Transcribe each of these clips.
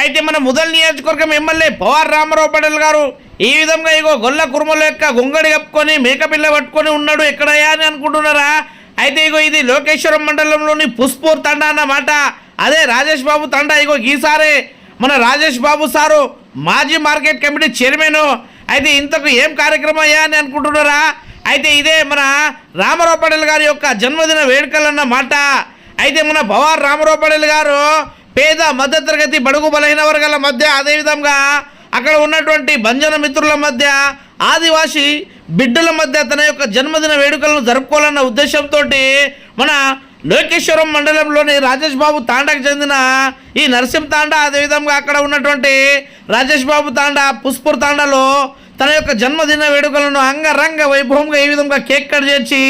అయితే మన ముదల్ నియోజకవర్గం ఎమ్మెల్యే పవార్ రామారావు పటేల్ గారు ఈ విధంగా ఇగో గొల్ల కురుమల యొక్క గొంగడి కప్పుకొని మేకపిల్ల పట్టుకొని ఉన్నాడు. ఎక్కడయ్యా అని అనుకుంటున్నారా? అయితే ఇగో ఇది లోకేశ్వరం మండలంలోని పుష్పూర్ తండా అన్నమాట. అదే రాజేష్ బాబు తండా ఇగో ఈసారే మన రాజేష్ బాబు సారు మాజీ మార్కెట్ కమిటీ చైర్మన్. అయితే ఇంతకు ఏం కార్యక్రమం అయ్యా అని అనుకుంటున్నారా? అయితే ఇదే మన రామారావు పటేల్ గారి యొక్క జన్మదిన వేడుకలు అన్నమాట. అయితే మన భవార్ రామారావు పటేల్ గారు పేద మధ్యతరగతి బడుగు బలహీన వర్గాల మధ్య అదేవిధంగా అక్కడ ఉన్నటువంటి భంజన మిత్రుల మధ్య ఆదివాసి బిడ్డల మధ్య తన యొక్క జన్మదిన వేడుకలను జరుపుకోవాలన్న ఉద్దేశంతో మన లోకేశ్వరం మండలంలోని రాజేష్ బాబు తాండాకు చెందిన ఈ నరసింహ తాండా అదేవిధంగా అక్కడ ఉన్నటువంటి రాజేష్ బాబు తాండా పుష్పూర్ తాండాలో తన యొక్క జన్మదిన వేడుకలను అంగరంగ వైభవంగా ఏ విధంగా కేక్ కట్ చేసి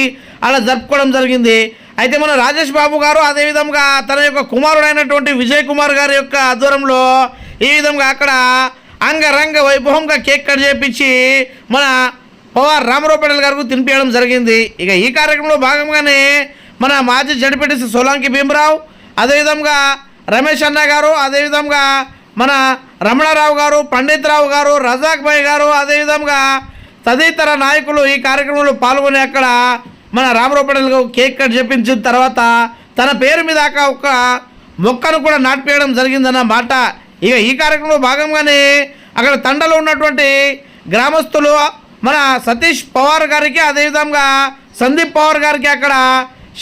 అలా జరుపుకోవడం జరిగింది. అయితే మన రాజేష్ బాబు గారు అదేవిధంగా తన యొక్క కుమారుడైనటువంటి విజయ్ కుమార్ గారి యొక్క ఆధ్వర్యంలో ఈ విధంగా అక్కడ అంగరంగ వైభవంగా కేక్ కట్ చేపించి మన పవార్ రామరావుపేటల గారికి తినిపించడం జరిగింది. ఇక ఈ కార్యక్రమంలో భాగంగానే మన మాజీ జడిపెట్టి సోలాంకి భీమరావు అదేవిధంగా రమేష్ అన్న గారు అదేవిధంగా మన రమణారావు గారు పండిత్ రావు గారు రజాక్ భాయ్ గారు అదేవిధంగా తదితర నాయకులు ఈ కార్యక్రమంలో పాల్గొని అక్కడ మన రామరూపణలు కేక్ కట్ చెప్పించిన తర్వాత తన పేరు మీద ఒక మొక్కను కూడా నాటిపేయడం జరిగిందన్న మాట. ఇక ఈ కార్యక్రమంలో భాగంగానే అక్కడ తండలో ఉన్నటువంటి గ్రామస్తులు మన సతీష్ పవార్ గారికి అదేవిధంగా సందీప్ పవార్ గారికి అక్కడ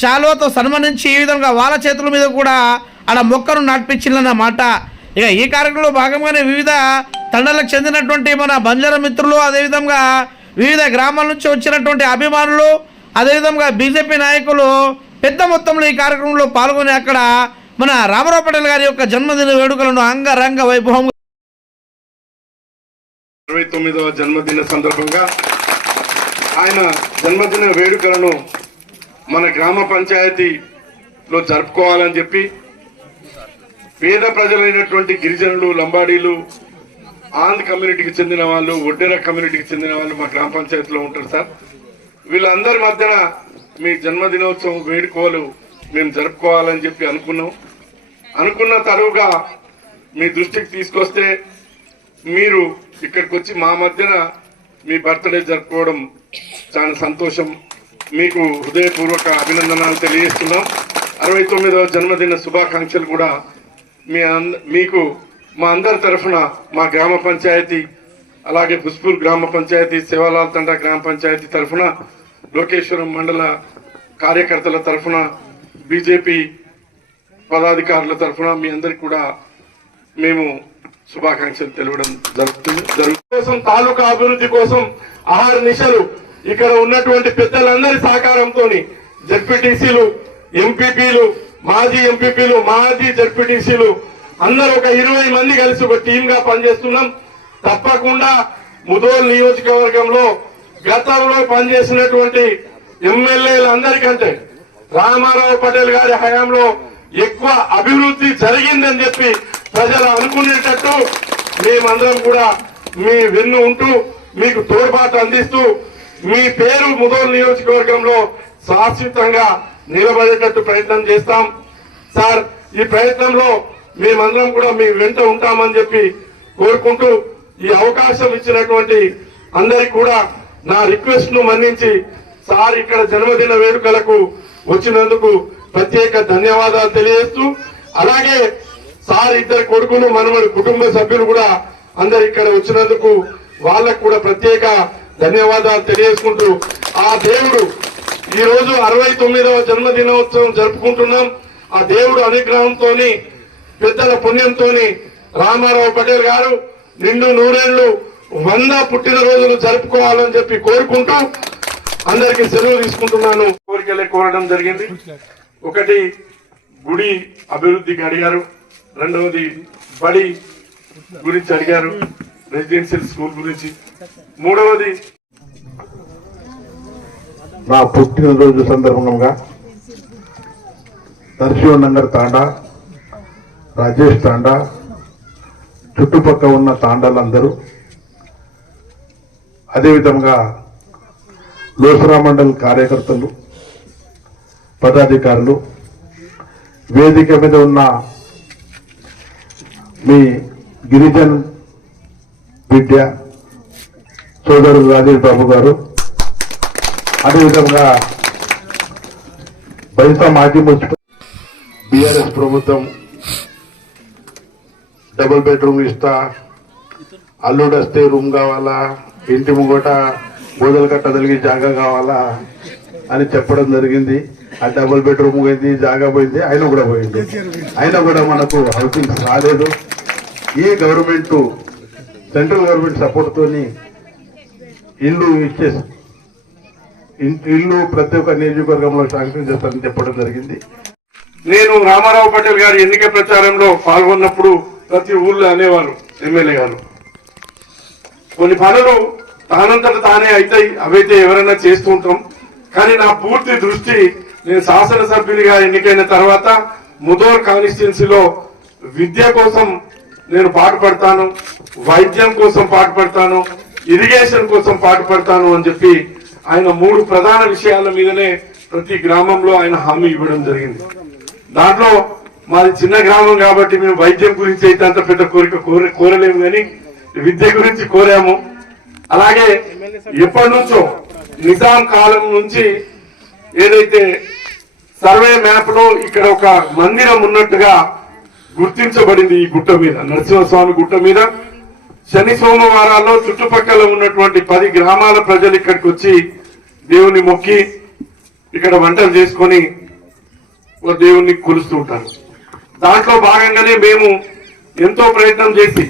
శాలువతో సన్మానించి ఈ విధంగా వాళ్ళ చేతుల మీద కూడా ఆడ మొక్కను నాటిపించిందన్న మాట. ఇక ఈ కార్యక్రమంలో భాగంగానే వివిధ తండలకు చెందినటువంటి మన బంజార మిత్రులు అదేవిధంగా వివిధ గ్రామాల నుంచి వచ్చినటువంటి అభిమానులు అదేవిధంగా బీజేపీ నాయకులు పెద్ద మొత్తంలో ఈ కార్యక్రమంలో పాల్గొని అక్కడ మన రామారావు పటేల్ గారి యొక్క జన్మదిన వేడుకలను అంగరంగ వైభవంగా ఇరవై తొమ్మిదవ జన్మదిన సందర్భంగా ఆయన జన్మదిన వేడుకలను మన గ్రామ పంచాయతీలో జరుపుకోవాలని చెప్పి పేద ప్రజలైనటువంటి గిరిజనులు లంబాడీలు ఆంధ్ర కమ్యూనిటీకి చెందిన వాళ్ళు ఒడ్డెర కమ్యూనిటీకి చెందిన వాళ్ళు మా గ్రామ పంచాయతీలో ఉంటారు సార్. వీళ్ళందరి మధ్యన మీ జన్మదినోత్సవం వేడుకోలు మేము జరుపుకోవాలని చెప్పి అనుకున్నాం. అనుకున్న తరువుగా మీ దృష్టికి తీసుకొస్తే మీరు ఇక్కడికి వచ్చి మా మధ్యన మీ బర్త్డే జరుపుకోవడం చాలా సంతోషం. మీకు హృదయపూర్వక అభినందనలు తెలియజేస్తున్నాం. అరవై తొమ్మిదవ జన్మదిన శుభాకాంక్షలు కూడా మీ అంద మీకు మా అందరి తరఫున మా గ్రామ పంచాయతీ అలాగే పుష్పూర్ గ్రామ పంచాయతీ సేవాలాల్ తండా గ్రామ పంచాయతీ తరఫున లోకేశ్వరం మండల కార్యకర్తల తరఫున బీజేపీ పదాధికారుల తరఫున మీ అందరికి కూడా మేము శుభాకాంక్షలు తెలవడం జరుగుతుంది. కోసం తాలూకా అభివృద్ధి కోసం ఆహార నిశలు ఇక్కడ ఉన్నటువంటి పెద్దలందరి సహకారంతో జడ్పీటీసీలు ఎంపీపీలు మాజీ ఎంపీపీలు మాజీ జడ్పీటీసీలు అందరూ ఒక ఇరవై మంది కలిసి ఒక టీమ్గా పనిచేస్తున్నాం. తప్పకుండా ముదోల్ నియోజకవర్గంలో గతంలో పనిచేసినటువంటి ఎమ్మెల్యేలందరికంటే రామారావు పటేల్ గారి హయాంలో ఎక్కువ అభివృద్ధి జరిగిందని చెప్పి ప్రజలు అనుకునేటట్టు మేమందరం కూడా మీ వెన్ను ఉంటూ మీకు తోడ్పాటు అందిస్తూ మీ పేరు ముదోల్ నియోజకవర్గంలో శాశ్వతంగా నిలబడేటట్టు ప్రయత్నం చేస్తాం. సార్ ఈ ప్రయత్నంలో మేమందరం కూడా మీ వెంట ఉంటామని చెప్పి కోరుకుంటూ ఈ అవకాశం ఇచ్చినటువంటి అందరికి కూడా నా రిక్వెస్ట్ను మన్నించి సార్ ఇక్కడ జన్మదిన వేడుకలకు వచ్చినందుకు ప్రత్యేక ధన్యవాదాలు తెలియజేస్తూ అలాగే సార్ ఇద్దరు కొడుకులు మనమని కుటుంబ సభ్యులు కూడా అందరు ఇక్కడ వచ్చినందుకు వాళ్ళకు కూడా ప్రత్యేక ధన్యవాదాలు తెలియజేసుకుంటూ ఆ దేవుడు ఈ రోజు అరవై తొమ్మిదవ జన్మదినోత్సవం జరుపుకుంటున్నాం. ఆ దేవుడు అనుగ్రహంతో పెద్దల పుణ్యంతో రామారావు పటేల్ గారు నిండు నూరేళ్ళు వంద పుట్టినరోజులు జరుపుకోవాలని చెప్పి కోరుకుంటూ అందరికి సెలవు తీసుకుంటున్నాను. కోరికలే కోరడం జరిగింది. ఒకటి గుడి అభివృద్ధికి అడిగారు. రెండవది బడి గురించి అడిగారు. రెసిడెన్షియల్ స్కూల్ గురించి. మూడవది నా పుట్టినరోజు సందర్భంగా నరసింహనగర్ తాండా రాజేష్ తాండా చుట్టుపక్కల ఉన్న తాండాలందరూ అదేవిధంగా లోసరా మండల్ కార్యకర్తలు పదాధికారులు వేదిక మీద ఉన్న మీ గిరిజన్ విద్య సోదరుడు రాజేష్ బాబు గారు అదేవిధంగా బైసా మాజీ మున్సిపల్ బీఆర్ఎస్ ప్రభుత్వం డబుల్ బెడ్రూమ్ ఇస్తా. అల్లుడు వస్తే రూమ్ కావాలా? ఇంటి ముంగట బోదలు కట్ట తొలగి జాగా కావాలా? అని చెప్పడం జరిగింది. ఆ డబుల్ బెడ్రూమ్ పోయింది జాగా పోయింది ఆయన కూడా పోయింది అయినా కూడా మనకు హౌసింగ్ రాలేదు. ఈ గవర్నమెంట్ సెంట్రల్ గవర్నమెంట్ సపోర్ట్తో ఇల్లు ఇచ్చే ఇల్లు ప్రతి ఒక్క నియోజకవర్గంలో శాంక్షన్ చేస్తారని చెప్పడం జరిగింది. నేను రామారావు పటేల్ గారి ఎన్నిక ప్రచారంలో పాల్గొన్నప్పుడు ప్రతి ఊళ్ళో అనేవారు ఎమ్మెల్యే గారు. కొన్ని పనులు తానంతట తానే అవుతాయి అవైతే ఎవరైనా చేస్తూ ఉంటాం. కానీ నా పూర్తి దృష్టి నేను శాసనసభ్యునిగా ఎన్నికైన తర్వాత ముదోర్ కాన్స్టిట్యున్సీలో విద్య కోసం నేను పాటుపడతాను వైద్యం కోసం పాటుపడతాను ఇరిగేషన్ కోసం పాటుపడతాను అని చెప్పి ఆయన మూడు ప్రధాన విషయాల మీదనే ప్రతి గ్రామంలో ఆయన హామీ ఇవ్వడం జరిగింది. దాంట్లో మాది చిన్న గ్రామం కాబట్టి మేము వైద్యం గురించి అయితే అంత పెద్ద కోరిక కోరలేము కానీ విద్య గురించి కోరాము. అలాగే ఎప్పటి నుంచో నిజాం కాలం నుంచి ఏదైతే సర్వే మ్యాప్లో ఇక్కడ ఒక మందిరం ఉన్నట్టుగా గుర్తించబడింది ఈ గుట్ట మీద నరసింహస్వామి గుట్ట మీద. శని సోమవారాల్లో చుట్టుపక్కల ఉన్నటువంటి పది గ్రామాల ప్రజలు ఇక్కడికి వచ్చి దేవుని మొక్కి ఇక్కడ వంటలు చేసుకొని దేవుణ్ణి కొలుస్తూ ఉంటారు. దాంట్లో భాగంగానే మేము ఎంతో ప్రయత్నం చేసి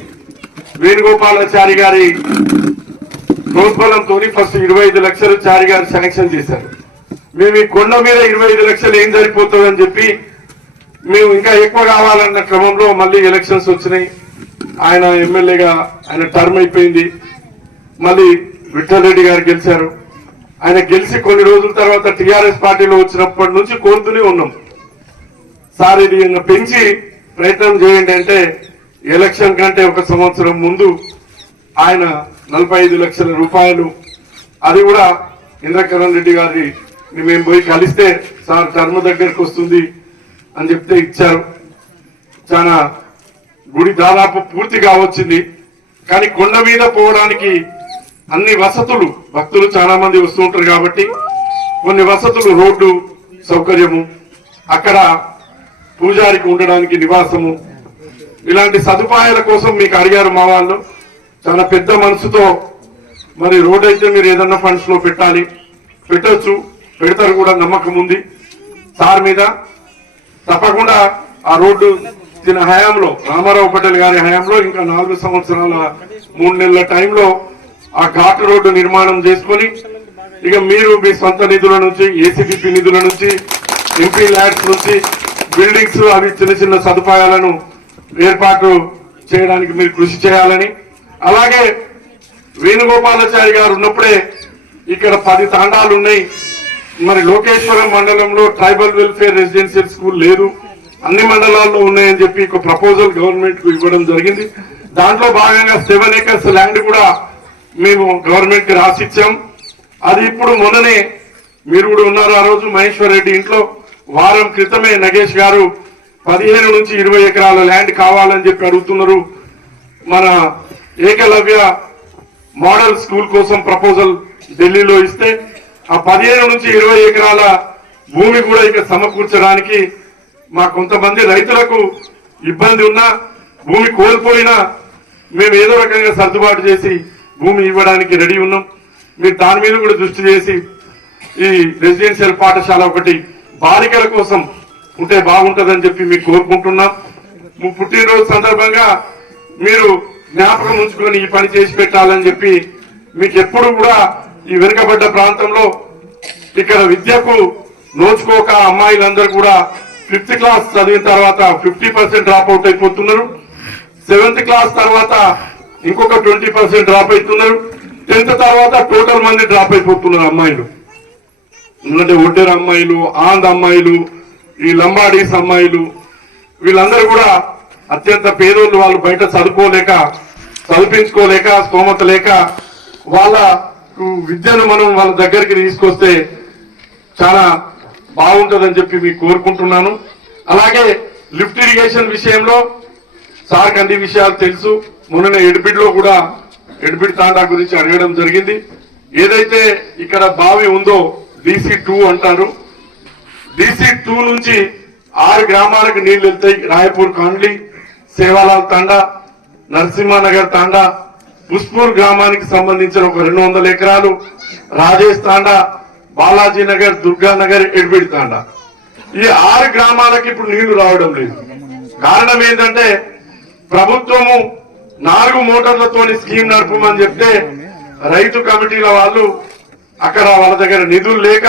వేణుగోపాలాచారి గారి ప్రోత్బలంతో ఫస్ట్ ఇరవై ఐదు లక్షలు చారి గారు శాంక్షన్ చేశారు. మేము ఈ కొండ మీద ఇరవై ఐదు లక్షలు ఏం సరిపోతుందని చెప్పి మేము ఇంకా ఎక్కువ కావాలన్న క్రమంలో మళ్ళీ ఎలక్షన్స్ వచ్చినాయి. ఆయన ఎమ్మెల్యేగా ఆయన టర్మ్ అయిపోయింది. మళ్ళీ విఠలరెడ్డి గారు గెలిచారు. ఆయన గెలిచి కొన్ని రోజుల తర్వాత టీఆర్ఎస్ పార్టీలో వచ్చినప్పటి నుంచి కోరుతూనే ఉన్నాం. సార్ ఇది పెంచి ప్రయత్నం చేయండి అంటే ఎలక్షన్ కంటే ఒక సంవత్సరం ముందు ఆయన నలభై ఐదు లక్షల రూపాయలు అది కూడా ఇంద్రకరణ్ రెడ్డి గారి మేము పోయి కలిస్తే సార్ టర్మ్ దగ్గరికి వస్తుంది అని చెప్తే ఇచ్చారు. చాలా గుడి దాదాపు పూర్తిగా వచ్చింది కానీ కొండ మీద పోవడానికి అన్ని వసతులు భక్తులు చాలా మంది వస్తూ ఉంటారు కాబట్టి కొన్ని వసతులు రోడ్డు సౌకర్యము. అక్కడ పూజారికి ఉండడానికి నివాసము. ఇలాంటి సదుపాయాల కోసం మీకు అడిగారు మా వాళ్ళు. చాలా పెద్ద మనసుతో మరి రోడ్ అయితే మీరు ఏదన్నా ఫండ్స్లో పెట్టాలి. పెట్టొచ్చు. పెడతారు కూడా నమ్మకం ఉంది. సార్ మీద తప్పకుండా ఆ రోడ్డు తిన హయాంలో రామారావు పటేల్ గారి హయాంలో ఇంకా నాలుగు సంవత్సరాల మూడు నెలల టైంలో ఆ ఘాట్ రోడ్డు నిర్మాణం చేసుకొని ఇక మీరు మీ సొంత నిధుల నుంచి ఏసీబీపీ నిధుల నుంచి ఎంపీ ల్యాడ్స్ నుంచి బిల్డింగ్స్ అవి చిన్న చిన్న సదుపాయాలను ఏర్పాటు చేయడానికి మీరు కృషి చేయాలని. అలాగే వేణుగోపాలాచారి గారు ఉన్నప్పుడే ఇక్కడ పది తాండాలు ఉన్నాయి. మరి లోకేశ్వరం మండలంలో ట్రైబల్ వెల్ఫేర్ రెసిడెన్షియల్ స్కూల్ లేదు. అన్ని మండలాల్లో ఉన్నాయని చెప్పి ఒక ప్రపోజల్ గవర్నమెంట్కు ఇవ్వడం జరిగింది. దాంట్లో భాగంగా సెవెన్ ఏకర్స్ ల్యాండ్ కూడా మేము గవర్నమెంట్కి రాసిచ్చాం. అది ఇప్పుడు మొన్ననే మీరు కూడా ఉన్నారు ఆ రోజు మహేశ్వర్ రెడ్డి ఇంట్లో. వారం క్రితమే నగేష్ గారు పదిహేను నుంచి ఇరవై ఎకరాల ల్యాండ్ కావాలని చెప్పి అడుగుతున్నారు. మన ఏకలవ్య మోడల్ స్కూల్ కోసం ప్రపోజల్ ఢిల్లీలో ఇస్తే ఆ పదిహేను నుంచి ఇరవై ఎకరాల భూమి కూడా ఇక సమకూర్చడానికి మా కొంతమంది రైతులకు ఇబ్బంది ఉన్నా భూమి కోల్పోయినా మేము ఏదో రకంగా సర్దుబాటు చేసి భూమి ఇవ్వడానికి రెడీ ఉన్నాం. మీరు దాని మీద కూడా దృష్టి చేసి ఈ రెసిడెన్షియల్ పాఠశాల ఒకటి బాలికల కోసం ఉంటే బాగుంటుందని చెప్పి మీకు కోరుకుంటున్నాం. మీ పుట్టినరోజు సందర్భంగా మీరు జ్ఞాపకం ఉంచుకొని ఈ పని చేసి పెట్టాలని చెప్పి మీకు ఎప్పుడు కూడా ఈ వెనుకబడ్డ ప్రాంతంలో ఇక్కడ విద్యకు నోచుకోక అమ్మాయిలందరూ కూడా ఫిఫ్త్ క్లాస్ చదివిన తర్వాత ఫిఫ్టీ పర్సెంట్ డ్రాప్ అవుట్ అయిపోతున్నారు. సెవెంత్ క్లాస్ తర్వాత ఇంకొక ట్వంటీ పర్సెంట్ డ్రాప్ అవుతున్నారు. టెన్త్ తర్వాత టోటల్ మంది డ్రాప్ అయిపోతున్నారు అమ్మాయిలు. ఎందుకంటే ఒడ్డెర అమ్మాయిలు ఆంధ్ర అమ్మాయిలు ఈ లంబాడీస్ అమ్మాయిలు వీళ్ళందరూ కూడా అత్యంత పేదోళ్ళు వాళ్ళు బయట చదువుకోలేక చదివించుకోలేక స్తోమత లేక వాళ్ళ విద్యను మనం వాళ్ళ దగ్గరికి తీసుకొస్తే చాలా బాగుంటుందని చెప్పి మీకు కోరుకుంటున్నాను. అలాగే లిఫ్ట్ ఇరిగేషన్ విషయంలో సార్ అన్ని విషయాలు తెలుసు. మొన్న ఎడిబిడ్లో కూడా ఎడిబిడ్ తాండా గురించి అడగడం జరిగింది. ఏదైతే ఇక్కడ బావి ఉందో డీసీ టూ అంటారు. డీసీ టూ నుంచి ఆరు గ్రామాలకు నీళ్ళు వెళ్తాయి. రాయపూర్ కాండ్లి సేవాలాల్ తాండా నరసింహానగర్ తాండా పుష్పూర్ గ్రామానికి సంబంధించిన ఒక రెండు వందల ఎకరాలు రాజేష్ తాండా బాలాజీ నగర్ ఎడ్బిడి తాండా. ఈ ఆరు గ్రామాలకు ఇప్పుడు నీళ్ళు రావడం లేదు. కారణం ఏంటంటే ప్రభుత్వము నాలుగు మోటార్లతోని స్కీమ్ నడపమని చెప్తే రైతు కమిటీల వాళ్ళు అక్కడ వాళ్ళ దగ్గర నిధులు లేక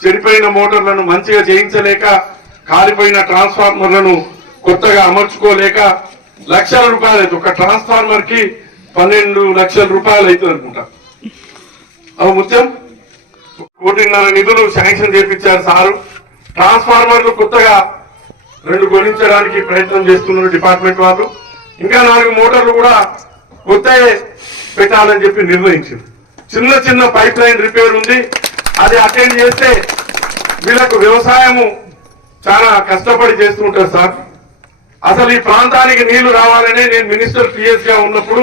చెడిపోయిన మోటార్లను మంచిగా చేయించలేక కాలిపోయిన ట్రాన్స్ఫార్మర్లను కొత్తగా అమర్చుకోలేక లక్షల రూపాయలు అయితే ఒక ట్రాన్స్ఫార్మర్కి పన్నెండు లక్షల రూపాయలు అవుతుంది అనుకుంటా. అవి ముత్యం కోటిన్నర నిధులు శాంక్షన్ చేపించారు సారు. ట్రాన్స్ఫార్మర్లు కొత్తగా రెండు కొనించడానికి ప్రయత్నం చేస్తున్నారు డిపార్ట్మెంట్ వాళ్ళు. ఇంకా నాలుగు మోటార్లు కూడా కొత్త పెట్టాలని చెప్పి నిర్ణయించింది. చిన్న చిన్న పైప్ లైన్ రిపేర్ ఉంది. అది అటెండ్ చేస్తే వీళ్ళకు వ్యవసాయము చాలా కష్టపడి చేస్తుంటారు సార్. అసలు ఈ ప్రాంతానికి నీళ్ళు రావాలనే నేను మినిస్టర్ పిఎస్గా ఉన్నప్పుడు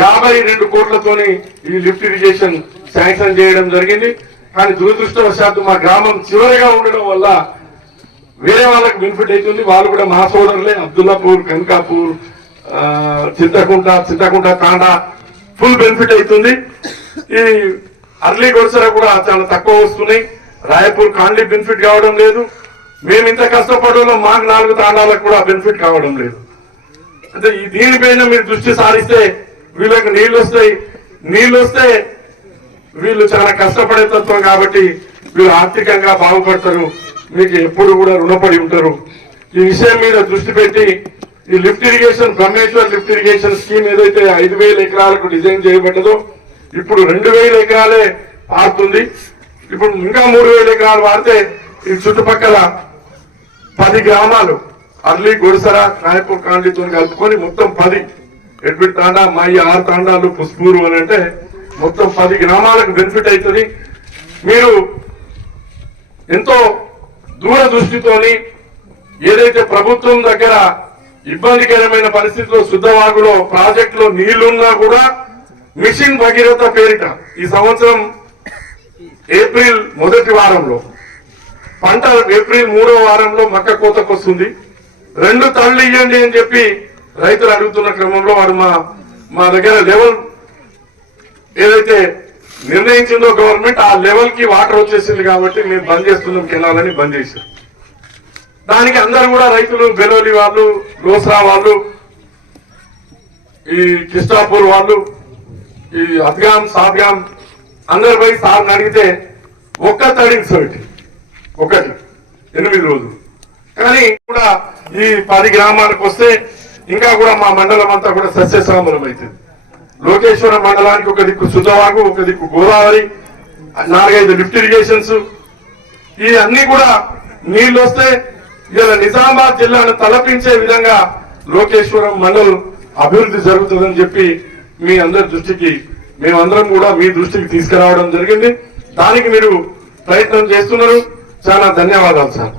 యాభై రెండు కోట్లతోని ఈ లిఫ్ట్ ఇరిగేషన్ శాంక్షన్ చేయడం జరిగింది. కానీ దురదృష్టవశాత్తు మా గ్రామం చివరిగా ఉండడం వల్ల వేరే వాళ్ళకి బెనిఫిట్ అవుతుంది. వాళ్ళు కూడా మా సోదరులే. అబ్దుల్లాపూర్ కనకాపూర్ చింతకుంట చింతకుంట తాండా ఫుల్ బెనిఫిట్ అవుతుంది. ఈ అర్లీ గొడసర కూడా చాలా తక్కువ వస్తున్నాయి. రాయపూర్ కాండ్లీ బెనిఫిట్ కావడం లేదు. మేము ఇంత కష్టపడడంలో మాకు నాలుగు తాండాలకు కూడా బెనిఫిట్ కావడం లేదు. అంటే ఈ దీనిపైన మీరు దృష్టి సారిస్తే వీళ్ళకి నీళ్ళు వస్తాయి. నీళ్ళు వస్తే వీళ్ళు చాలా కష్టపడే తత్వం కాబట్టి వీళ్ళు ఆర్థికంగా బాగుపడతారు. మీకు ఎప్పుడు కూడా రుణపడి ఉంటారు. ఈ విషయం మీద దృష్టి పెట్టి ఈ lift irrigation Brahmeshwar lift irrigation scheme ఏదైతే ఐదు వేల ఎకరాలకు డిజైన్ చేయబడ్డదో ఇప్పుడు రెండు వేల ఎకరాలే పారుతుంది ఇప్పుడు ఇంకా మూడు వేల ఎకరాలు వాడితే ఈ చుట్టుపక్కల పది గ్రామాలు అర్లీ గుడిసర రాయపూర్ కాండితో కలుపుకొని మొత్తం పది ఎడ్మిట్ తాండా మై ఆరు తాండాలు పుష్పూరు అని అంటే మొత్తం పది గ్రామాలకు బెనిఫిట్ అవుతుంది. మీరు ఎంతో దూరదృష్టితోని ఏదైతే ప్రభుత్వం దగ్గర ఇబ్బందికరమైన పరిస్థితిలో శుద్ధవాగులో ప్రాజెక్టులో నీళ్ళున్నా కూడా మిషన్ భగీరథ పేరిట ఈ సంవత్సరం ఏప్రిల్ మొదటి వారంలో పంట ఏప్రిల్ మూడో వారంలో మక్క కోతకు వస్తుంది రెండు తళ్ళు ఇవ్వండి అని చెప్పి రైతులు అడుగుతున్న క్రమంలో వారు మా మా దగ్గర లెవెల్ ఏదైతే నిర్ణయించిందో గవర్నమెంట్ ఆ లెవెల్కి వాటర్ వచ్చేసింది కాబట్టి మేము బంద్ చేస్తున్నాం కెనాలని బంద్ చేశారు దానికి అందరు కూడా రైతులు బెలోలి వాళ్ళు గోస్రా వాళ్ళు ఈ కిష్టాపూర్ వాళ్ళు ఈ అద్గాం సాద్గాం అందరు పోయి సార్ని అడిగితే ఒక్క తడికి సోటి ఒకటి ఎనిమిది రోజులు. కానీ కూడా ఈ పది గ్రామాలకు వస్తే ఇంకా కూడా మా మండలం అంతా కూడా సస్యశ్యామలం అవుతుంది. లోకేశ్వరం మండలానికి ఒక దిక్కు సుజవాగు ఒక దిక్కు గోదావరి నాలుగైదు లిఫ్ట్ ఇరిగేషన్స్. ఈ అన్ని కూడా నీళ్ళు వస్తే ఇలా నిజామాబాద్ జిల్లాను తలపించే విధంగా లోకేశ్వరం మండలం అభివృద్ధి జరుగుతుందని చెప్పి మీ అందరి దృష్టికి మేమందరం కూడా మీ దృష్టికి తీసుకురావడం జరిగింది. దానికి మీరు ప్రయత్నం చేస్తున్నారు. చాలా ధన్యవాదాలు సార్.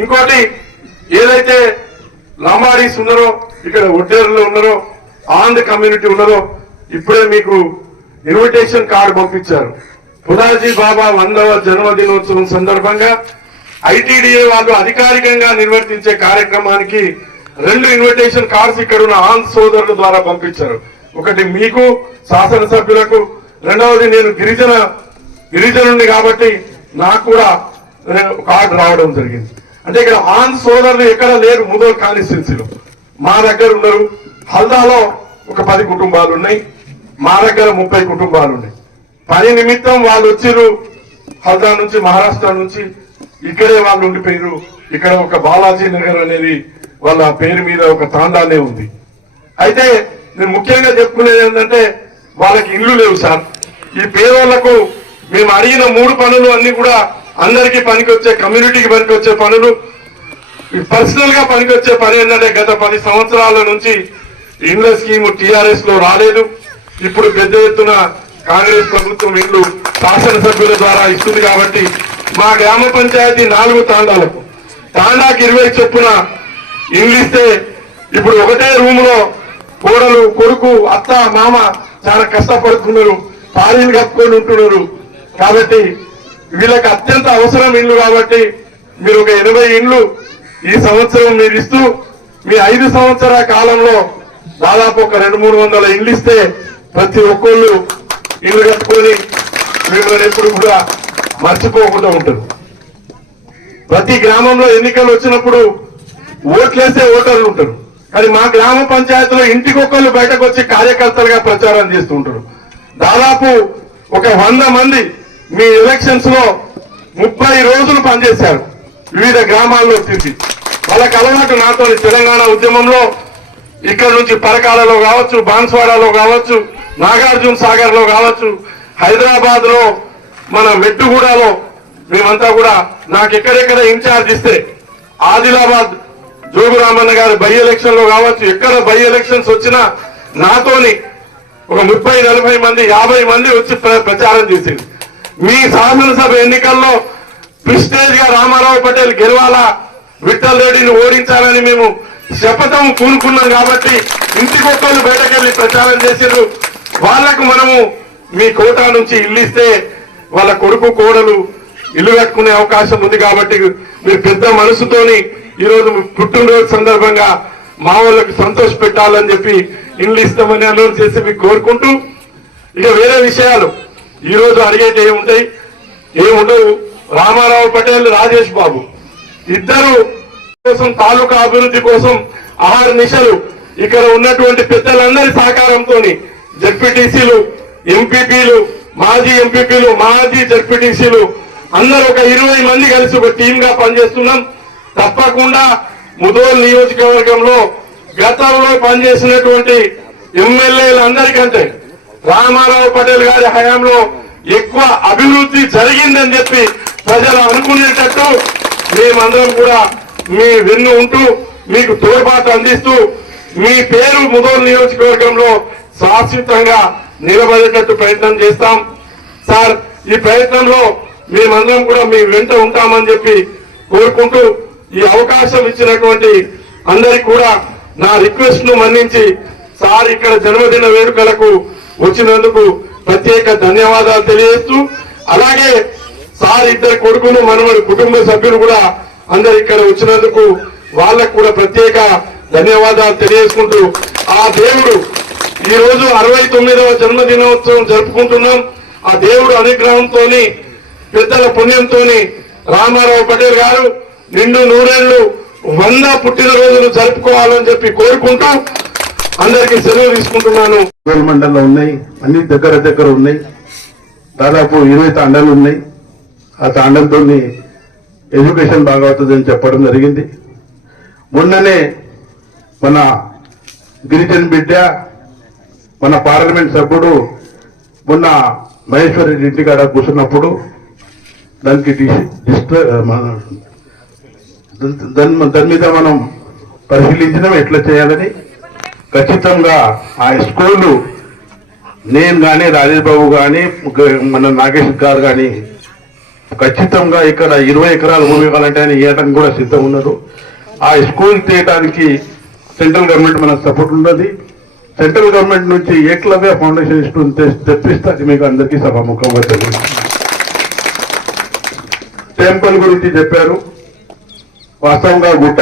ఇంకోటి ఏదైతే లాంబాడీస్ ఉన్నారో ఇక్కడ ఒడ్డేరులో ఉన్నారో ఆంధ్ర కమ్యూనిటీ ఉన్నారో ఇప్పుడే మీకు ఇన్విటేషన్ కార్డు పంపించారు. పుదాజీ బాబా వందవ జన్మదినోత్సవం సందర్భంగా ఐటీడీఏ వాళ్ళు అధికారికంగా నిర్వర్తించే కార్యక్రమానికి రెండు ఇన్విటేషన్ కార్డ్స్ ఇక్కడ ఉన్న ఆన్ సోదరుల ద్వారా పంపించారు. ఒకటి మీకు శాసనసభ్యులకు రెండవది నేను గిరిజన గిరిజనుండి కాబట్టి నాకు కూడా కార్డు రావడం జరిగింది. అంటే ఇక్కడ ఆన్ సోదరులు ఎక్కడ లేరు ముదోల్ కాన్స్టిట్యున్సీలో మా దగ్గర ఉన్నారు హల్దాలో ఒక పది కుటుంబాలు ఉన్నాయి. మా దగ్గర ముప్పై కుటుంబాలు ఉన్నాయి. పని నిమిత్తం వాళ్ళు వచ్చిర్రు. హల్దా నుంచి మహారాష్ట్ర నుంచి ఇక్కడే వాళ్ళు ఉండిపోయారు ఇక్కడ ఒక బాలాజీ నగర్ అనేది వాళ్ళ పేరు మీద ఒక తాండానే ఉంది. అయితే నేను ముఖ్యంగా చెప్పుకునేది ఏంటంటే వాళ్ళకి ఇల్లు లేవు సార్. ఈ పేదవాళ్ళకు మేము అడిగిన మూడు పనులు అన్ని కూడా అందరికీ పనికొచ్చే కమ్యూనిటీకి పనికొచ్చే పనులు. పర్సనల్గా పనికొచ్చే పని ఏంటంటే గత పది సంవత్సరాల నుంచి ఇండ్ల స్కీమ్ టీఆర్ఎస్లో రాలేదు. ఇప్పుడు పెద్ద ఎత్తున కాంగ్రెస్ ప్రభుత్వం ఇల్లు శాసనసభ్యుల ద్వారా ఇస్తుంది కాబట్టి మా గ్రామ పంచాయతీ నాలుగు తాండాలకు. తాండాకి ఇరవై చొప్పున ఇల్లు ఇప్పుడు ఒకటే రూమ్లో కోడలు కొడుకు అత్త మామ చాలా కష్టపడుతున్నారు పారీలు కప్పుకొని ఉంటున్నారు. కాబట్టి వీళ్ళకి అత్యంత అవసరం ఇల్లు కాబట్టి మీరు ఒక ఇరవై ఇండ్లు ఈ సంవత్సరం మీరు ఇస్తూ మీ ఐదు సంవత్సరాల కాలంలో దాదాపు ఒక రెండు మూడు వందల ఇండ్లు ఇస్తే ప్రతి ఒక్కళ్ళు ఇల్లు కట్టుకొని మిమ్మల్ని ఎప్పుడు కూడా మర్చిపోకుండా ఉంటుంది. ప్రతి గ్రామంలో ఎన్నికలు వచ్చినప్పుడు ఓట్లేసే ఓటర్లు ఉంటారు. కానీ మా గ్రామ పంచాయతీలో ఇంటికొకళ్ళు బయటకు వచ్చి కార్యకర్తలుగా ప్రచారం చేస్తుంటారు దాదాపు ఒక వంద మంది మీ ఎలక్షన్స్లో ముప్పై రోజులు పనిచేశారు వివిధ గ్రామాల్లో తిరిగి. వాళ్ళకి అలవాటు నాతో తెలంగాణ ఉద్యమంలో ఇక్కడ నుంచి పరకాలలో కావచ్చు బాన్స్వాడలో కావచ్చు నాగార్జున సాగర్లో కావచ్చు హైదరాబాద్లో మన మెట్టుగూడలో మేమంతా కూడా నాకు ఎక్కడెక్కడ ఇన్ఛార్జ్ ఇస్తే ఆదిలాబాద్ జోగురామన్న గారి బై ఎలక్షన్లో కావచ్చు ఎక్కడ బై ఎలక్షన్స్ వచ్చినా నాతోని ఒక ముప్పై నలభై మంది యాభై మంది వచ్చి ప్ర- ప్రచారం చేసింది. మీ శాసనసభ ఎన్నికల్లో ప్రిస్టేజ్గా రామారావు పటేల్ గెలవాలా? విఠల్ రెడ్డిని ఓడించాలని మేము శపథం కూనుకున్నాం కాబట్టి ఇంటికొక్కళ్ళు బయటకెళ్ళి ప్రచారం చేసారు వాళ్ళకు మనము మీ కోటా నుంచి ఇల్లిస్తే వాళ్ళ కొడుకు కోడలు ఇల్లు కట్టుకునే అవకాశం ఉంది కాబట్టి మీరు పెద్ద మనసుతోని ఈరోజు పుట్టినరోజు సందర్భంగా మా వాళ్ళకి సంతోష పెట్టాలని చెప్పి ఇల్లు ఇస్తామని అనౌన్స్ చేసి మీకు కోరుకుంటూ ఇక వేరే విషయాలు. ఈరోజు అడిగేటి ఏముంటాయి ఏముండవు రామారావు పటేల్ రాజేష్ బాబు. ఇద్దరు కోసం తాలూకా అభివృద్ధి కోసం ఆరు నిశలు ఇక్కడ ఉన్నటువంటి పెద్దలందరి సహకారంతో జడ్పీటీసీలు ఎంపీపీలు మాజీ ఎంపీపీలు మాజీ జడ్పీటీసీలు అందరూ ఒక ఇరవై మంది కలిసి ఒక టీమ్గా పనిచేస్తున్నాం. తప్పకుండా ముదోల్ నియోజకవర్గంలో గతంలో పనిచేసినటువంటి ఎమ్మెల్యేలందరికంటే రామారావు పటేల్ గారి హయాంలో ఎక్కువ అభివృద్ధి జరిగిందని చెప్పి ప్రజలు అనుకునేటట్టు మేమందరం కూడా మీ వెన్ను ఉంటూ మీకు తోడ్పాటు అందిస్తూ మీ పేరు ముదోల్ నియోజకవర్గంలో శాశ్వతంగా నిలబడేటట్టు ప్రయత్నం చేస్తాం. సార్ ఈ ప్రయత్నంలో మేమందరం కూడా మీ వెంట ఉంటామని చెప్పి కోరుకుంటూ ఈ అవకాశం ఇచ్చినటువంటి అందరికి కూడా నా రిక్వెస్ట్ను మన్నించి సార్ ఇక్కడ జన్మదిన వేడుకలకు వచ్చినందుకు ప్రత్యేక ధన్యవాదాలు తెలియజేస్తూ అలాగే సార్ ఇద్దరు కొడుకులు మనవడి కుటుంబ సభ్యులు కూడా అందరు ఇక్కడ వచ్చినందుకు వాళ్ళకు కూడా ప్రత్యేక ధన్యవాదాలు తెలియజేసుకుంటూ ఆ దేవుడు ఈ రోజు అరవై తొమ్మిదవ జన్మదినోత్సవం జరుపుకుంటున్నాం. ఆ దేవుడు అనుగ్రహంతో పెద్దల పుణ్యంతో రామారావు పటేల్ గారు నిండు నూరేళ్ళు వంద పుట్టినరోజులు జరుపుకోవాలని చెప్పి కోరుకుంటూ అందరికీ సెలవు తీసుకుంటున్నాను. గోల్ మండలంలో ఉన్నాయి అన్ని దగ్గర దగ్గర ఉన్నాయి. దాదాపు ఇరవై తాండాలు ఉన్నాయి. ఆ తాండంతో ఎడ్యుకేషన్ బాగా అవుతుందని చెప్పడం జరిగింది. మొన్ననే మన గిరిజన బిడ్డ మన పార్లమెంట్ సభ్యుడు మొన్న మహేశ్వర్ రెడ్డి ఇంటికాడ కూర్చున్నప్పుడు దానికి డిస్- మన- దాని దాని మీద మనం పరిశీలించడం ఎట్లా చేయాలని. ఖచ్చితంగా ఆ స్కూలు నేను కానీ రాజేష్ బాబు కానీ మన నాగేష్ గారు కానీ ఖచ్చితంగా ఇక్కడ ఇరవై ఎకరాల భూమి కావాలంటే ఆయన ఇవ్వడానికి కూడా సిద్ధం ఉన్నారు. ఆ స్కూల్ తీయడానికి సెంట్రల్ గవర్నమెంట్ మనకు సపోర్ట్ ఉన్నది. సెంట్రల్ గవర్నమెంట్ నుంచి ఏకలవ్య ఫౌండేషన్ ఇష్టం తెప్పిస్తే అది మీకు అందరికీ సభాముఖంగా తెలుసు. టెంపుల్ గురించి చెప్పారు. వాస్తవంగా గుట్ట